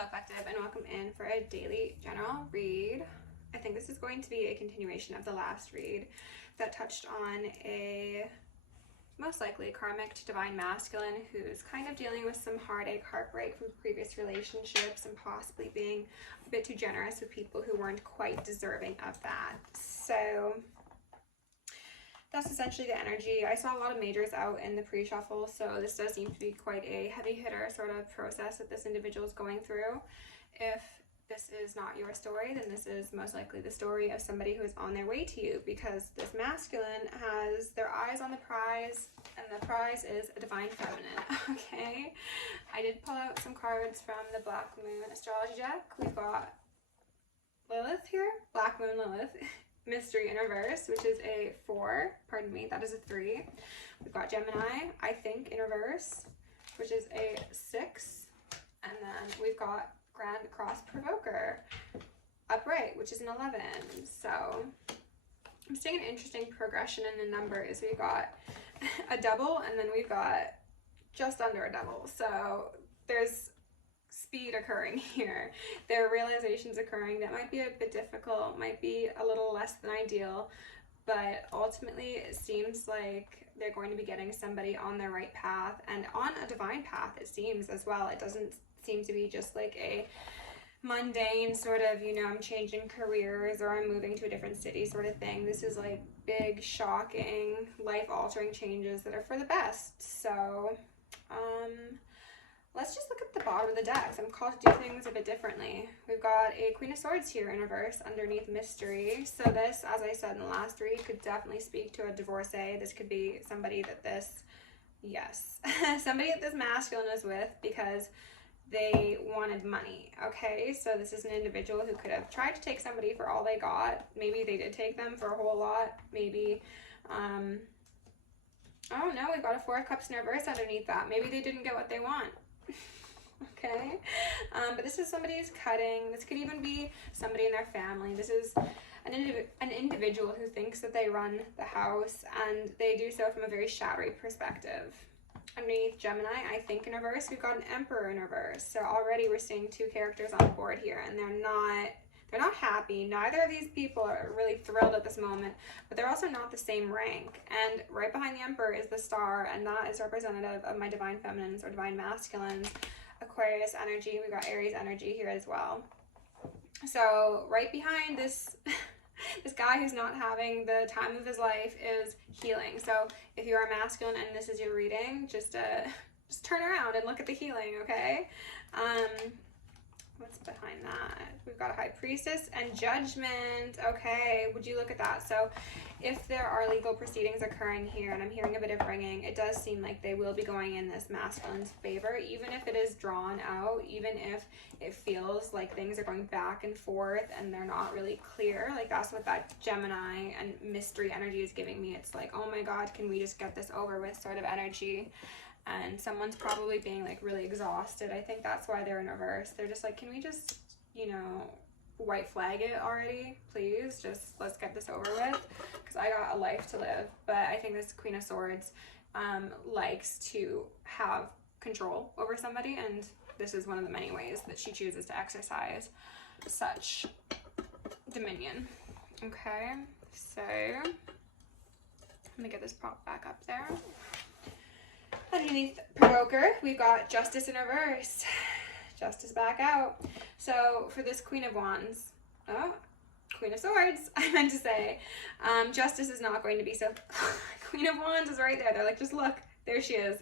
Hello collective, and welcome in for a daily general read. I think this is going to be a continuation of the last read that touched on a most likely karmic to divine masculine who's kind of dealing with some heartache, heartbreak from previous relationships, and possibly being a bit too generous with people who weren't quite deserving of that. So that's essentially the energy. I saw a lot of majors out in the pre-shuffle, so this does seem to be quite a heavy hitter sort of process that this individual is going through. If this is not your story, then this is most likely the story of somebody who is on their way to you, because this masculine has their eyes on the prize, and the prize is a divine feminine, okay? I did pull out some cards from the Black Moon astrology deck. We've got Lilith here, Black Moon Lilith. Mystery in reverse, which is a 4, pardon me, that is a 3. We've got Gemini, I think, in reverse, which is a 6. And then we've got Grand Cross Provoker upright, which is an 11. So I'm seeing an interesting progression in the numbers. We've got a double, and then we've got just under a double. So there's speed occurring here. There are realizations occurring that might be a bit difficult, might be a little less than ideal, but ultimately it seems like they're going to be getting somebody on their right path and on a divine path, it seems, as well. It doesn't seem to be just like a mundane sort of, you know, I'm changing careers or I'm moving to a different city sort of thing. This is like big, shocking, life-altering changes that are for the best. So let's just look at the bottom of the decks. I'm called to do things a bit differently. We've got a Queen of Swords here in reverse underneath Mystery. So this, as I said in the last read, could definitely speak to a divorcee. This could be somebody that this, yes, somebody that this masculine is with because they wanted money, okay? So this is an individual who could have tried to take somebody for all they got. Maybe they did take them for a whole lot. Maybe, I don't know, we've got a 4 of Cups in reverse underneath that. Maybe they didn't get what they want. Okay, but this is somebody who's cutting. This could even be somebody in their family. This is an individual who thinks that they run the house, and they do so from a very shadowy perspective. Underneath Gemini, I think in reverse, we've got an Emperor in reverse. So already we're seeing 2 characters on the board here, and they're not happy. Neither of these people are really thrilled at this moment, but they're also not the same rank. And right behind the Emperor is the Star, and that is representative of my divine feminines or divine masculines. Aquarius energy, we've got Aries energy here as well. So right behind this this guy who's not having the time of his life is healing. So if you're a masculine and this is your reading, just turn around and look at the healing, okay? What's behind that? We've got a High Priestess and Judgment. Okay, would you look at that? So if there are legal proceedings occurring here, and I'm hearing a bit of ringing, it does seem like they will be going in this masculine's favor, even if it is drawn out, even if it feels like things are going back and forth and they're not really clear. Like that's what that Gemini and Mystery energy is giving me. It's like, oh my God, can we just get this over with sort of energy? And someone's probably being like really exhausted. I think that's why they're in reverse. They're just like, can we just, you know, white flag it already, please? Just let's get this over with, because I got a life to live. But I think this Queen of Swords likes to have control over somebody, and this is one of the many ways that she chooses to exercise such dominion. Okay, so let me get this prop back up there. Underneath Provoker, we've got Justice in reverse. Justice back out. So for this Queen of Wands, Queen of Swords, I meant to say, Justice is not going to be so, Queen of Wands is right there. They're like, just look, there she is.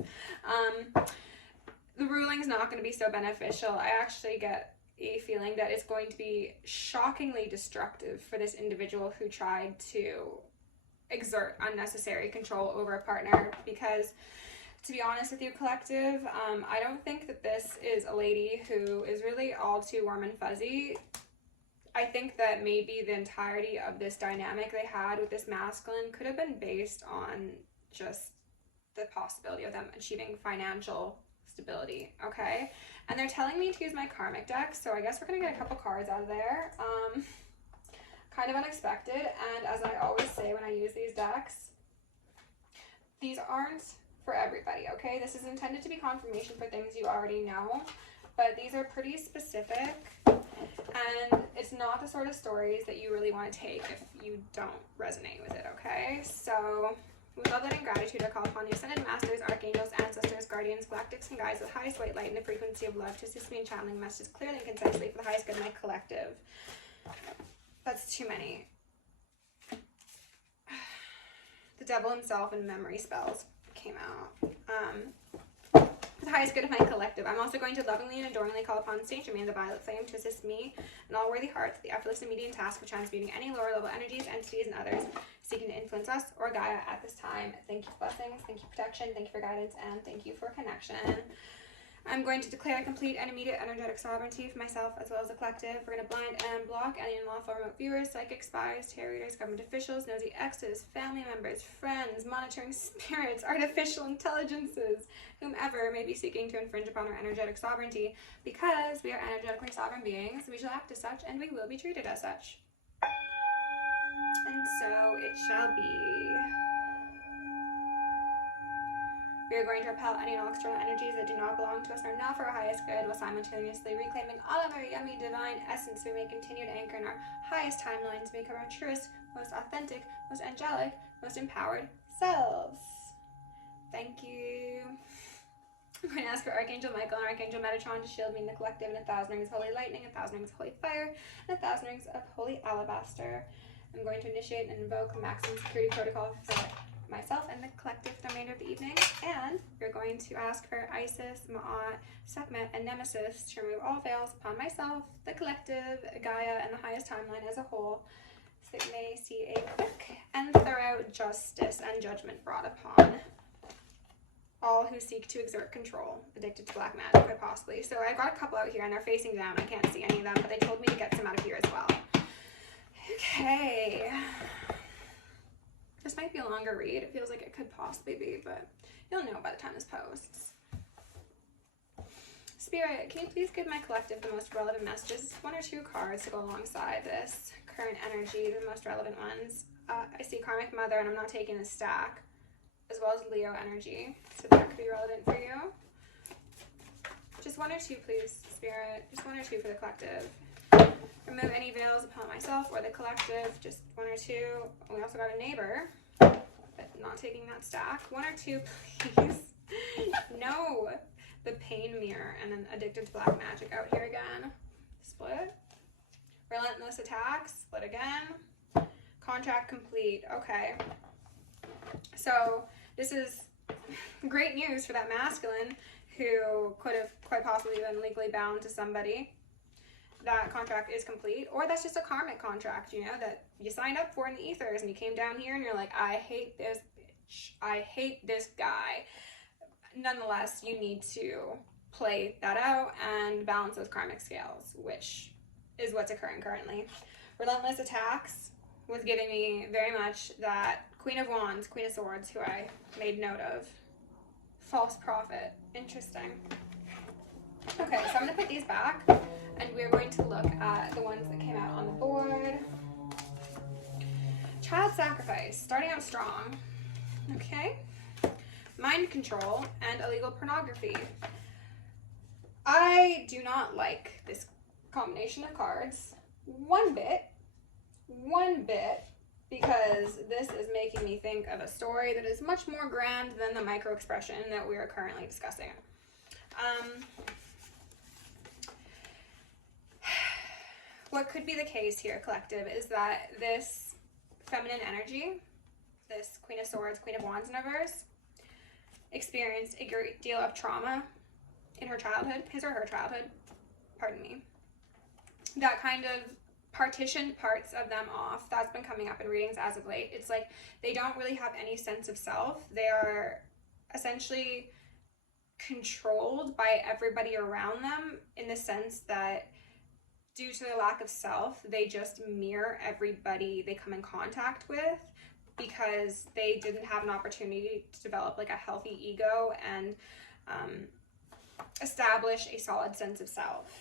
The ruling's not going to be so beneficial. I actually get a feeling that it's going to be shockingly destructive for this individual who tried to exert unnecessary control over a partner, because to be honest with you, collective, I don't think that this is a lady who is really all too warm and fuzzy. I think that maybe the entirety of this dynamic they had with this masculine could have been based on just the possibility of them achieving financial stability, okay? And they're telling me to use my karmic deck, so I guess we're gonna get a couple cards out of there. Kind of unexpected, and as I always say when I use these decks, these aren't for everybody, okay? This is intended to be confirmation for things you already know, but these are pretty specific, and it's not the sort of stories that you really want to take if you don't resonate with it, okay? So, with love, and gratitude, I call upon the ascended masters, archangels, ancestors, guardians, galactics, and guides with highest white light and the frequency of love to assist me in channeling messages clearly and concisely for the highest good of my collective. That's too many. The devil himself and memory spells came out. For the highest good of my collective, I'm also going to lovingly and adoringly call upon Saint Germain the Violet Flame to assist me and all worthy hearts the effortless and immediate task of transmuting any lower level energies, entities, and others seeking to influence us or Gaia at this time. Thank you for blessings, thank you for protection, thank you for guidance, and thank you for connection. I'm going to declare complete and immediate energetic sovereignty for myself as well as the collective. We're going to blind and block any unlawful remote viewers, psychic spies, tarot readers, government officials, nosy exes, family members, friends, monitoring spirits, artificial intelligences, whomever may be seeking to infringe upon our energetic sovereignty. Because we are energetically sovereign beings, we shall act as such and we will be treated as such. And so it shall be. We are going to repel any and all external energies that do not belong to us and are not for our highest good, while simultaneously reclaiming all of our yummy divine essence. We may continue to anchor in our highest timelines to become our truest, most authentic, most angelic, most empowered selves. Thank you. I'm going to ask for Archangel Michael and Archangel Metatron to shield me in the collective in 1,000 rings of holy lightning, 1,000 rings of holy fire, and 1,000 rings of holy alabaster. I'm going to initiate and invoke the maximum security protocol for myself and the collective for the remainder of the evening, and we're going to ask for Isis, Ma'at, Sekhmet, and Nemesis to remove all veils upon myself, the collective, Gaia, and the highest timeline as a whole, so that we may see a quick and thorough justice and judgment brought upon all who seek to exert control, addicted to black magic, quite possibly. So I got a couple out here, and they're facing down. I can't see any of them, but they told me to get some out of here as well. Okay. This might be a longer read. It feels like it could possibly be, but you'll know by the time this posts. Spirit, can you please give my collective the most relevant messages? 1 or 2 cards to go alongside this current energy, the most relevant ones. I see Karmic Mother, and I'm not taking the stack, as well as Leo energy, so that could be relevant for you. Just 1 or 2, please, Spirit. Just 1 or 2 for the collective. Remove any veils upon myself or the collective, just 1 or 2. We also got a neighbor, but not taking that stack. 1 or 2, please. No. The pain mirror and then addicted to black magic out here again. Split. Relentless attacks, split again. Contract complete. Okay. So this is great news for that masculine who could have quite possibly been legally bound to somebody. That contract is complete, or that's just a karmic contract, you know, that you signed up for in the ethers and you came down here and you're like, I hate this bitch, I hate this guy. Nonetheless, you need to play that out and balance those karmic scales, which is what's occurring currently. Relentless attacks was giving me very much that Queen of Wands, Queen of Swords, who I made note of. False prophet. Interesting. Okay, so I'm going to put these back, and we're going to look at the ones that came out on the board. Child sacrifice, starting out strong. Okay. Mind control and illegal pornography. I do not like this combination of cards one bit, because this is making me think of a story that is much more grand than the micro expression that we are currently discussing. What could be the case here, collective, is that this feminine energy, this Queen of Swords, Queen of Wands universe, experienced a great deal of trauma in her childhood, his or her childhood, pardon me. That kind of partitioned parts of them off. That's been coming up in readings as of late. It's like they don't really have any sense of self. They are essentially controlled by everybody around them, in the sense that due to their lack of self, they just mirror everybody they come in contact with, because they didn't have an opportunity to develop like a healthy ego and establish a solid sense of self.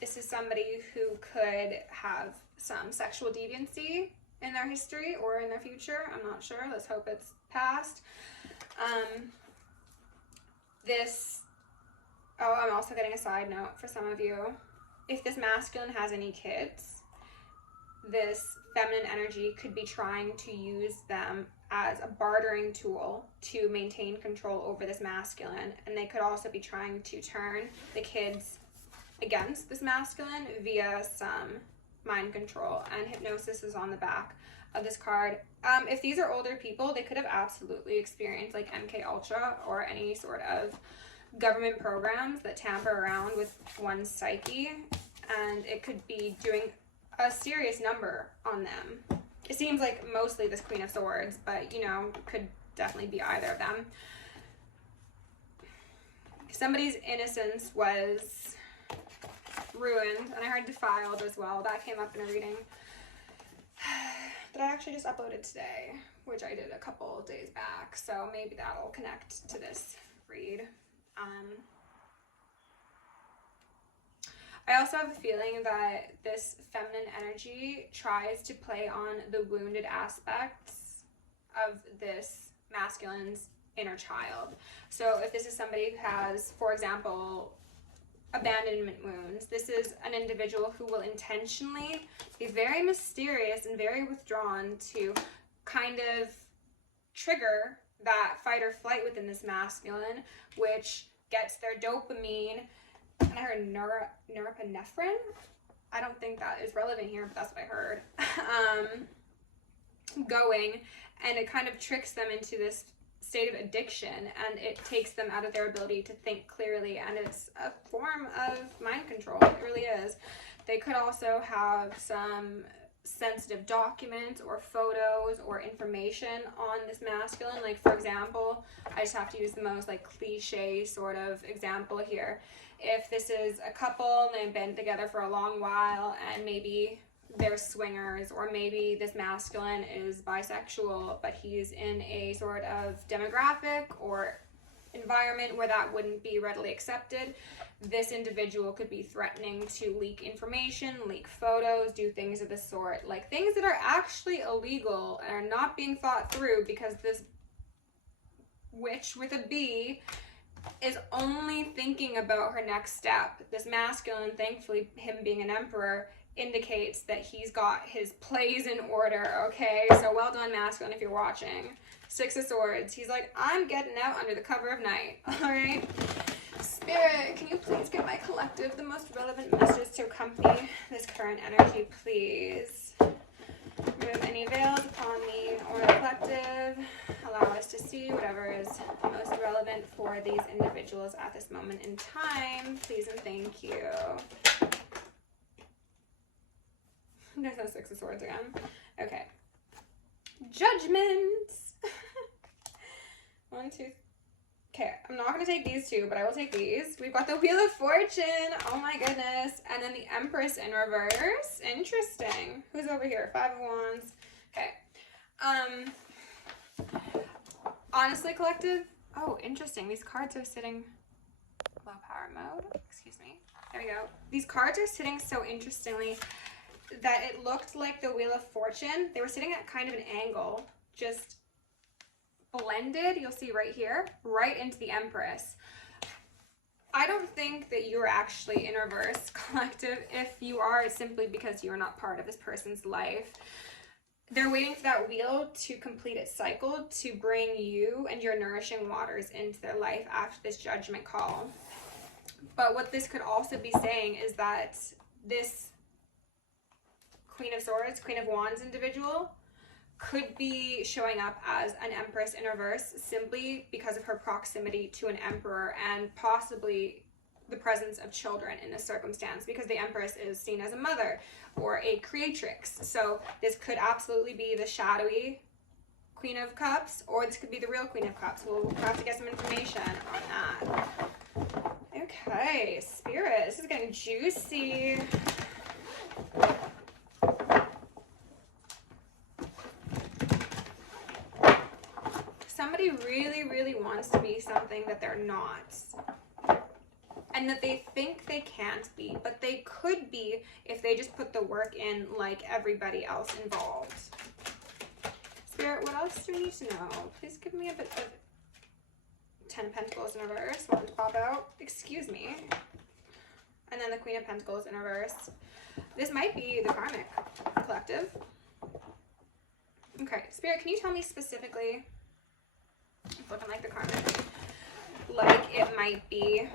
This is somebody who could have some sexual deviancy in their history or in their future. I'm not sure. Let's hope it's past. This Oh, I'm also getting a side note for some of you. If this masculine has any kids, this feminine energy could be trying to use them as a bartering tool to maintain control over this masculine. And they could also be trying to turn the kids against this masculine via some mind control. And hypnosis is on the back of this card. If these are older people, they could have absolutely experienced like MK Ultra or any sort of government programs that tamper around with one's psyche, and it could be doing a serious number on them. It seems like mostly this Queen of Swords, but you know, could definitely be either of them. Somebody's innocence was ruined, and I heard defiled as well. That came up in a reading that I actually just uploaded today, which I did a couple days back, so maybe that'll connect to this read. I also have a feeling that this feminine energy tries to play on the wounded aspects of this masculine's inner child. So if this is somebody who has, for example, abandonment wounds, this is an individual who will intentionally be very mysterious and very withdrawn to kind of trigger that fight or flight within this masculine, which gets their dopamine, and I heard norepinephrine. I don't think that is relevant here, but that's what I heard. Going, and it kind of tricks them into this state of addiction, and it takes them out of their ability to think clearly, and it's a form of mind control. It really is. They could also have some sensitive documents or photos or information on this masculine. Like, for example, I just have to use the most like cliche sort of example here. If this is a couple and they've been together for a long while, and maybe they're swingers, or maybe this masculine is bisexual, but he's in a sort of demographic or environment where that wouldn't be readily accepted, this individual could be threatening to leak information, leak photos, do things of the sort, like things that are actually illegal and are not being thought through, because this witch with a B is only thinking about her next step. This masculine, thankfully him being an emperor, indicates that he's got his plays in order, okay? So well done, masculine, if you're watching. Six of Swords. He's like, I'm getting out under the cover of night, all right? Spirit, can you please give my collective the most relevant messages to accompany this current energy, please? Remove any veils upon me or the collective. Allow us to see whatever is most relevant for these individuals at this moment in time. Please and thank you. There's no Six of Swords again. Okay. Judgment. 1, 2. Okay, I'm not going to take these two, but I will take these. We've got the Wheel of Fortune. Oh my goodness. And then the Empress in reverse. Interesting. Who's over here? 5 of Wands. Okay. Honestly, collective. Oh, interesting. These cards are sitting low power mode. Excuse me. There we go. These cards are sitting so interestingly that it looked like the Wheel of Fortune. They were sitting at kind of an angle, just blended, you'll see right here, right into the Empress. I don't think that you're actually in reverse, collective. If you are, it's simply because you are not part of this person's life. They're waiting for that wheel to complete its cycle to bring you and your nourishing waters into their life after this judgment call. But what this could also be saying is that this Queen of Swords, Queen of Wands individual could be showing up as an Empress in reverse simply because of her proximity to an Emperor, and possibly the presence of children in this circumstance, because the Empress is seen as a mother or a creatrix. So this could absolutely be the shadowy Queen of Cups, or this could be the real Queen of Cups. We'll have to get some information on that. Okay, Spirit, this is getting juicy. Somebody really, really wants to be something that they're not, and that they think they can't be, but they could be if they just put the work in like everybody else involved. Spirit, what else do we need to know? Please give me a bit of 10 Pentacles in reverse wanted to pop out. Excuse me. And then the Queen of Pentacles in reverse. This might be the karmic collective. Okay, Spirit, can you tell me specifically? It's looking like the karmic. Like it might be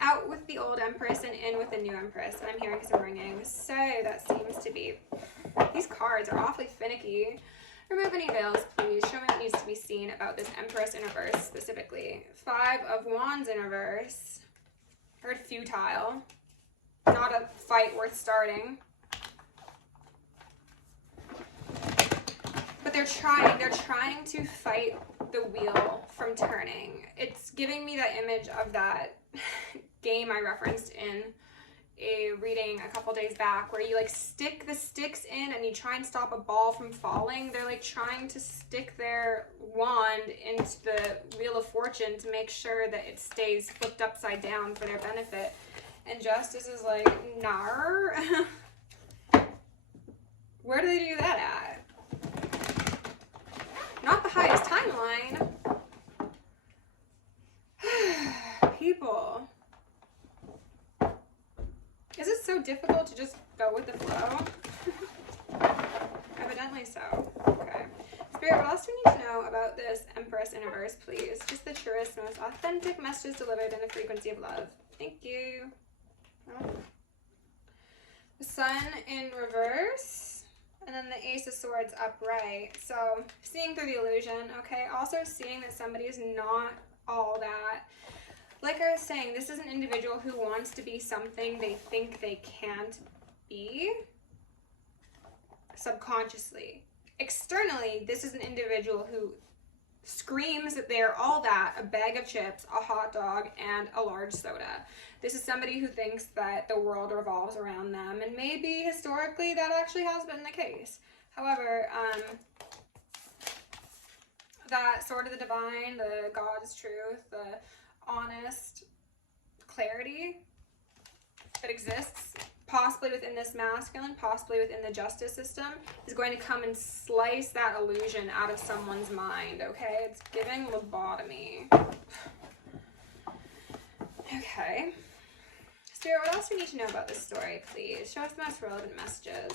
out with the old Empress and in with the new Empress. And I'm hearing some ringing. So that seems to be... These cards are awfully finicky. Remove any veils, please. Show me what needs to be seen about this Empress in reverse specifically. 5 of Wands in reverse. Heard futile. Not a fight worth starting. But they're trying to fight the wheel from turning. It's giving me that image of that game I referenced in a reading a couple days back, where you like stick the sticks in and you try and stop a ball from falling. They're like trying to stick their wand into the Wheel of Fortune to make sure that it stays flipped upside down for their benefit. And Justice is like, nar. Where do they do that at? Not the highest timeline. People. Is it so difficult to just go with the flow? Evidently so. Okay. Spirit, what else do we need to know about this Empress in reverse, please? Just the truest, most authentic messages delivered in the frequency of love. Thank you. Oh. The Sun in reverse. And then the Ace of Swords upright. So, seeing through the illusion, okay? Also seeing that somebody is not all that. Like I was saying, this is an individual who wants to be something they think they can't be subconsciously. Externally, this is an individual who screams that they're all that, a bag of chips, a hot dog, and a large soda. This is somebody who thinks that the world revolves around them, and maybe historically that actually has been the case. However, that Sword of the Divine, the God's truth, the honest clarity that exists possibly within this masculine, possibly within the justice system, is going to come and slice that illusion out of someone's mind, okay? It's giving lobotomy. Okay. Spirit, what else do we need to know about this story, please? Show us the most relevant messages.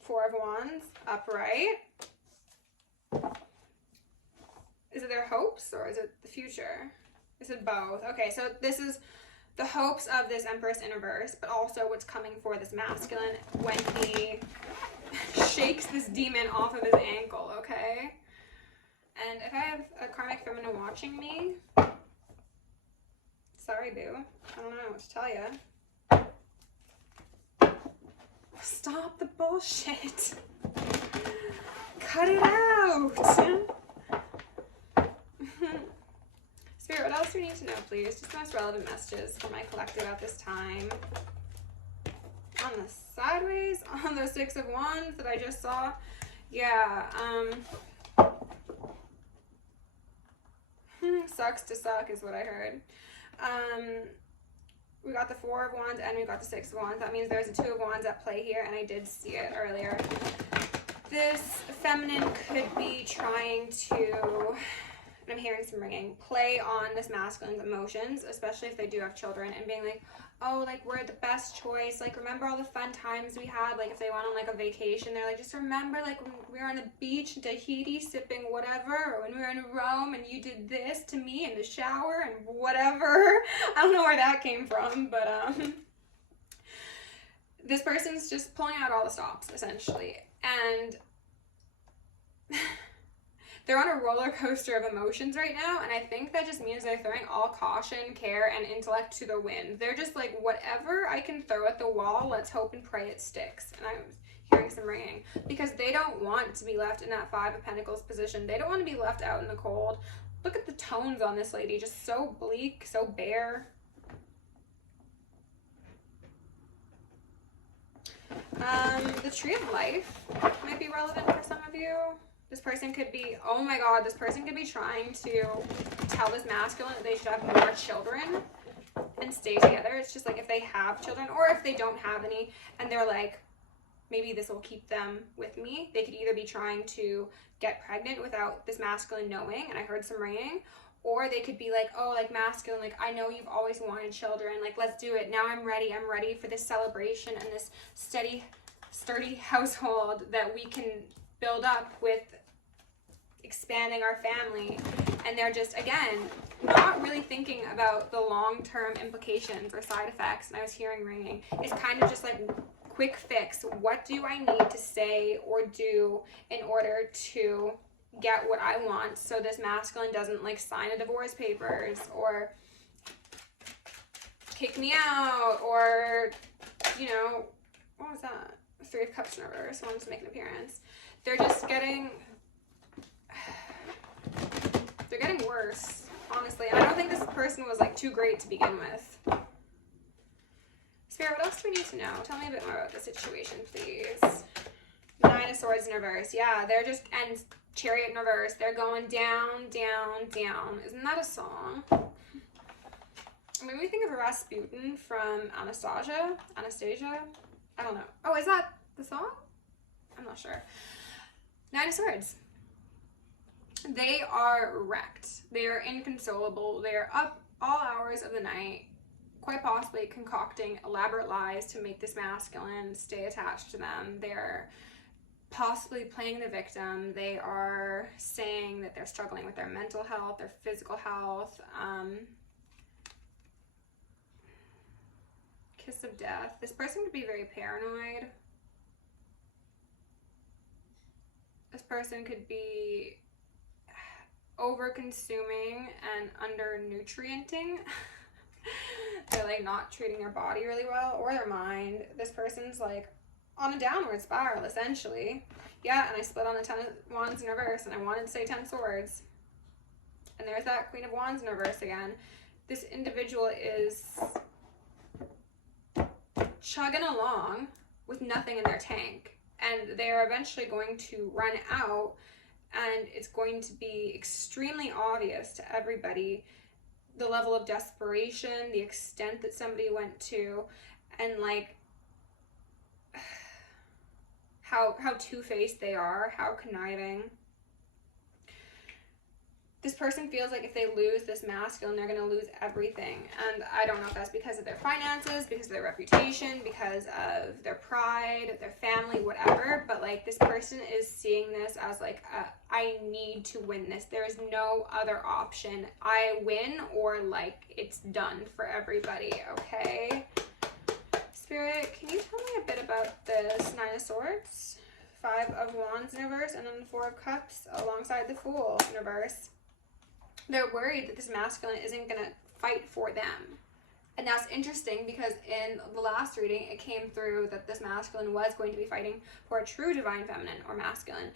4 of Wands, upright. Is it their hopes or is it the future? Is it both? Okay, so this is the hopes of this Empress in reverse, but also what's coming for this masculine when he shakes this demon off of his ankle, okay? And if I have a karmic feminine watching me, sorry, boo. I don't know what to tell you. Stop the bullshit. Cut it out. Spirit, what else do we need to know, please? Just the most relevant messages for my collective at this time. On the sideways, on the 6 of Wands that I just saw. Yeah, sucks to suck is what I heard. We got the 4 of Wands and we got the 6 of Wands. That means there's a 2 of Wands at play here, and I did see it earlier. This feminine could be trying to... and I'm hearing some ringing, play on this masculine's emotions, especially if they do have children, and being like, oh, like, we're the best choice, like, remember all the fun times we had, like, if they went on, like, a vacation, they're like, just remember, like, when we were on the beach in Tahiti sipping whatever, or when we were in Rome, and you did this to me in the shower, and whatever. I don't know where that came from, but, this person's just pulling out all the stops, essentially, and... they're on a roller coaster of emotions right now, and I think that just means they're throwing all caution, care, and intellect to the wind. They're just like, whatever I can throw at the wall, let's hope and pray it sticks. And I'm hearing some ringing. Because they don't want to be left in that 5 of Pentacles position. They don't want to be left out in the cold. Look at the tones on this lady, just so bleak, so bare. The Tree of Life might be relevant for some of you. This person could be, oh my god, this person could be trying to tell this masculine that they should have more children and stay together. It's just like if they have children or if they don't have any and they're like, maybe this will keep them with me. They could either be trying to get pregnant without this masculine knowing, and I heard some ringing, Or they could be like, oh, like masculine, like, I know you've always wanted children, like, let's do it. Now I'm ready for this celebration and this steady, sturdy household that we can build up with expanding our family. And they're just, again, not really thinking about the long-term implications or side effects. And I was hearing ringing. It's kind of just like quick fix. What do I need to say or do in order to get what I want, so this masculine doesn't like sign a divorce papers or kick me out, or, you know, what was that? Three of Cups in reverse. I wanted to make an appearance. They're just getting, they're getting worse, honestly. And I don't think this person was like too great to begin with. Spirit, what else do we need to know? Tell me a bit more about the situation, please. Nine of Swords in reverse. Yeah, they're just, and Chariot in reverse. They're going down, down, down. Isn't that a song? I mean, we think of Rasputin from Anastasia. I don't know. Oh, is that the song? I'm not sure. Nine of Swords. They are wrecked. They are inconsolable. They are up all hours of the night, quite possibly concocting elaborate lies to make this masculine stay attached to them. They're possibly playing the victim. They are saying that they're struggling with their mental health, their physical health. Kiss of death. This person could be very paranoid. This person could be over-consuming and under-nutrienting. They're like not treating their body really well, or their mind. This person's like on a downward spiral, essentially. Yeah, and I split on the 10 of Wands in reverse, and I wanted to say 10 of Swords. And there's that Queen of Wands in reverse again. This individual is chugging along with nothing in their tank, and they're eventually going to run out, and it's going to be extremely obvious to everybody the level of desperation, the extent that somebody went to, and like how two-faced they are, how conniving. This person feels like if they lose this masculine, they're going to lose everything. And I don't know if that's because of their finances, because of their reputation, because of their pride, their family, whatever. But like this person is seeing this as like, I need to win this. There is no other option. I win or like it's done for everybody, okay? Spirit, can you tell me a bit about this Nine of Swords, Five of Wands in reverse, and then the Four of Cups alongside the Fool in reverse? They're worried that this masculine isn't going to fight for them. And that's interesting because in the last reading, it came through that this masculine was going to be fighting for a true divine feminine or masculine.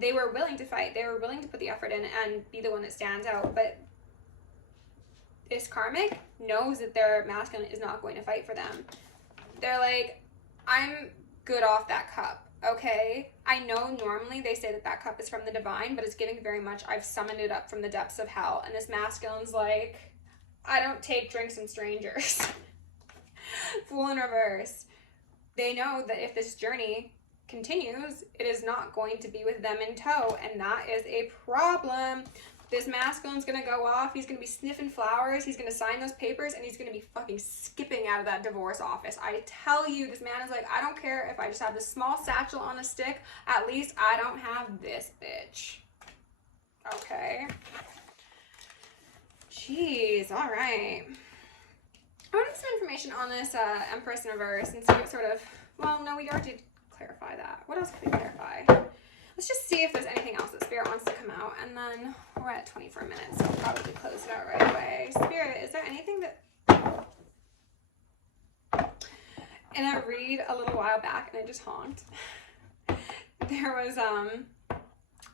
They were willing to fight. They were willing to put the effort in and be the one that stands out. But this karmic knows that their masculine is not going to fight for them. They're like, I'm good off that cup, okay? I know normally they say that that cup is from the divine, but it's giving very much, I've summoned it up from the depths of hell. And this masculine's like, I don't take drinks from strangers. Fool in reverse. They know that if this journey continues, it is not going to be with them in tow, and that is a problem. This masculine's gonna go off, he's gonna be sniffing flowers, he's gonna sign those papers, and he's gonna be fucking skipping out of that divorce office. I tell you, this man is like, I don't care if I just have this small satchel on a stick, at least I don't have this bitch. Okay. Jeez, alright. I want some information on this Empress in reverse and see what sort of, well, no, we already did clarify that. What else could we clarify? Let's just see if there's anything else that Spirit wants to come out, and then we're at 24 minutes, so I'll probably close it out right away. Spirit, is there anything that... In a read a little while back, and I just honked, there was a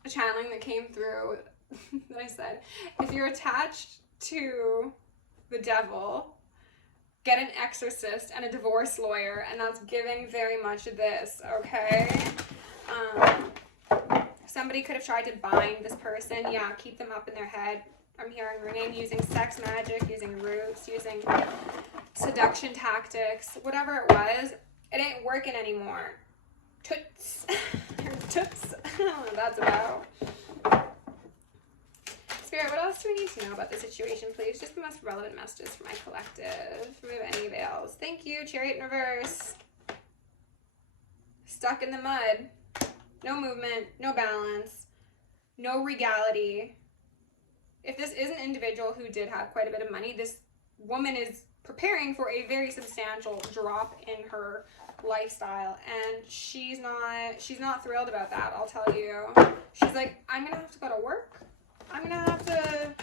channeling that came through that I said, if you're attached to the devil, get an exorcist and a divorce lawyer, and that's giving very much this, okay? Somebody could have tried to bind this person. Yeah, keep them up in their head. I'm hearing ringing, using sex magic, using roots, using seduction tactics, whatever it was. It ain't working anymore. Toots. Toots. I don't know what that's about. Spirit, what else do we need to know about the situation, please? Just the most relevant messages for my collective. Remove any veils. Thank you. Chariot in reverse. Stuck in the mud. No movement, no balance, no regality. If this is an individual who did have quite a bit of money, this woman is preparing for a very substantial drop in her lifestyle, and she's not thrilled about that, I'll tell you. She's like, I'm gonna have to go to work. I'm gonna have to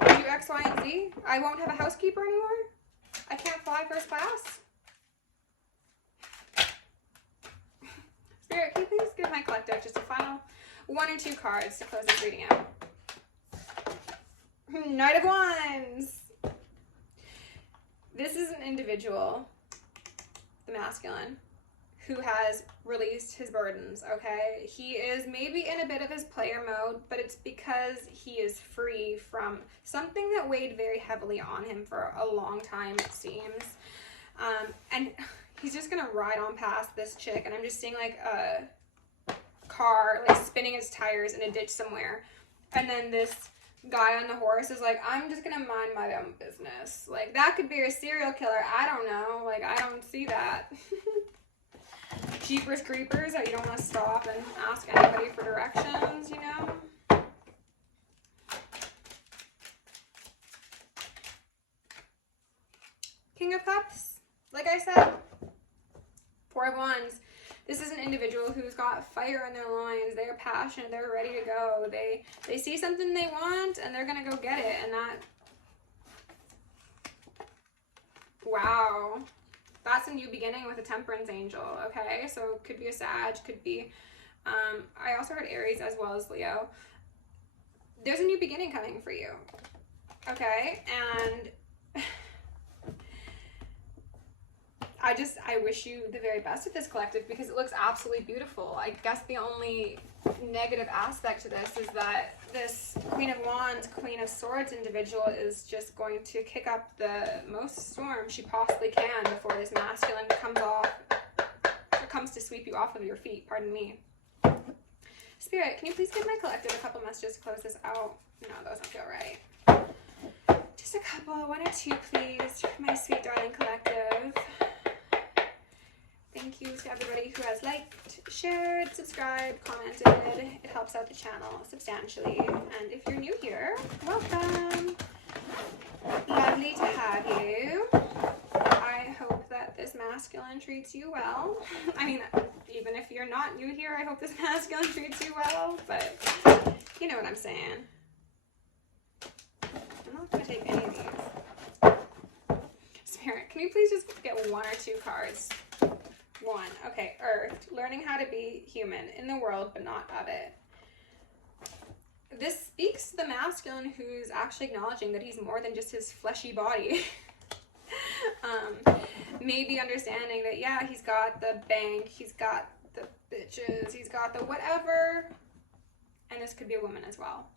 do X, Y, and Z. I won't have a housekeeper anymore. I can't fly first class. Spirit, can you please give my collective just a final 1 or 2 cards to close this reading out? Knight of Wands. This is an individual, the masculine, who has released his burdens, okay? He is maybe in a bit of his player mode, but it's because he is free from something that weighed very heavily on him for a long time, it seems. And he's just gonna ride on past this chick, and I'm just seeing like a car like spinning its tires in a ditch somewhere, and then this guy on the horse is like, I'm just gonna mind my own business. Like, that could be a serial killer. I don't know. Like, I don't see that. Jeepers creepers, that you don't want to stop and ask anybody for directions, you know? King of Cups. Like I said, 4 of Wands. This is an individual who's got fire in their loins. They're passionate. They're ready to go. They see something they want, and they're going to go get it. And that... Wow. That's a new beginning with a Temperance angel, okay? So it could be a Sag, could be... I also heard Aries as well as Leo. There's a new beginning coming for you, okay? And... I wish you the very best with this collective because it looks absolutely beautiful. I guess the only negative aspect to this is that this Queen of Wands, Queen of Swords individual is just going to kick up the most storm she possibly can before this masculine comes to sweep you off of your feet, pardon me. Spirit, can you please give my collective a couple messages to close this out? No, those don't feel right. Just a couple, 1 or 2 please, my sweet darling collective. Thank you to everybody who has liked, shared, subscribed, commented. It helps out the channel substantially. And if you're new here, welcome. Lovely to have you. I hope that this masculine treats you well. I mean, even if you're not new here, I hope this masculine treats you well. But you know what I'm saying. I'm not going to take any of these. Spirit, can you please just get 1 or 2 cards? 1. Okay, Earth. Learning how to be human in the world, but not of it. This speaks to the masculine who's actually acknowledging that he's more than just his fleshy body. Maybe understanding that, yeah, he's got the bank, he's got the bitches, he's got the whatever. And this could be a woman as well.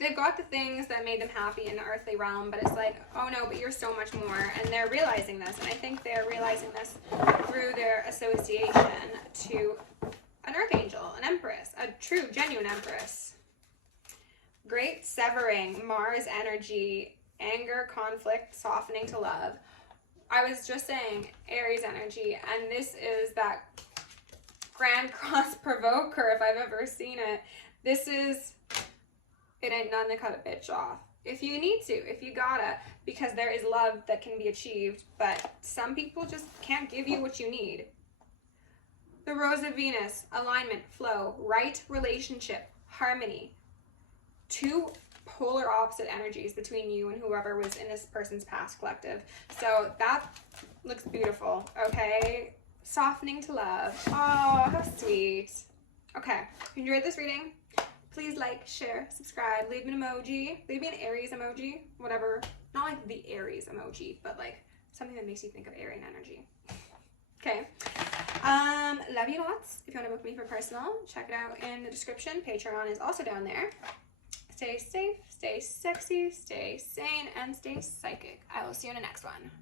They've got the things that made them happy in the earthly realm, but it's like, oh no, but you're so much more. And they're realizing this, and I think they're realizing this through their association to an archangel, an empress, a true, genuine empress. Great severing, Mars energy, anger, conflict, softening to love. I was just saying Aries energy, and this is that Grand Cross provoker if I've ever seen it. This is... It ain't nothing to cut a bitch off. If you need to, if you gotta, because there is love that can be achieved, but some people just can't give you what you need. The Rose of Venus, alignment, flow, right relationship, harmony. 2 polar opposite energies between you and whoever was in this person's past collective. So that looks beautiful, okay? Softening to love. Oh, how sweet. Okay, if you enjoyed this reading, please like, share, subscribe, leave me an emoji, leave me an Aries emoji, whatever. Not like the Aries emoji, but like something that makes you think of Aryan energy. Okay. Love you lots. If you want to book me for personal, check it out in the description. Patreon is also down there. Stay safe, stay sexy, stay sane, and stay psychic. I will see you in the next one.